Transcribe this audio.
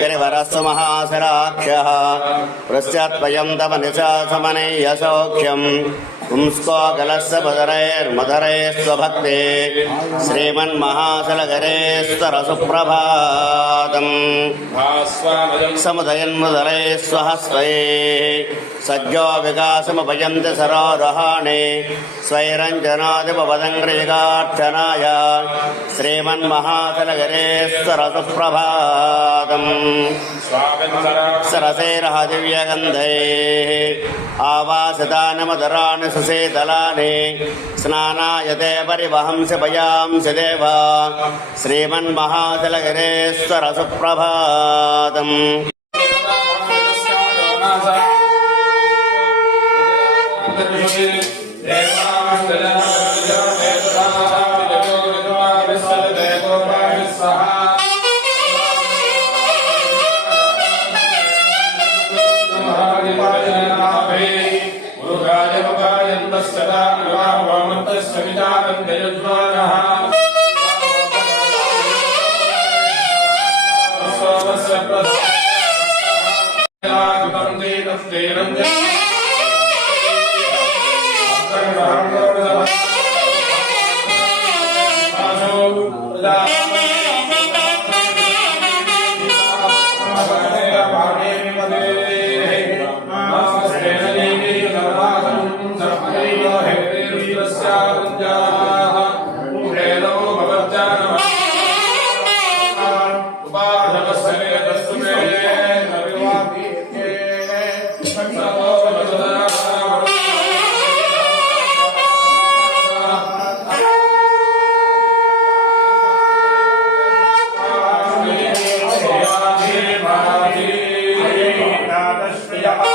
गिरिवरस्व महासराख्यः पृश्चात्वयं तव निशासमनेय सौख्यम् पुंस्को कलस्य मधुरैर्मधुरे स्वभक्ते श्रीमन्महासलगरेश्वर सुप्रभातम् समुदयन्मुदरे स्वहस्वै सज्जो विकासमुपयन्ति सरोरुहाणि स्वैरञ्जनादिपवदङ्घ्रिगार्चनाय श्रीमन्महासलगरेश्वर सुप्रभातम् सरसैरः दिव्यगन्धैः आवासितानि मधुराणि सुशीतलानि स्नानायते परिवहंसि पयांसि देव श्रीमन्महाचलगिरीश्वर सुप्रभातम् Yeah.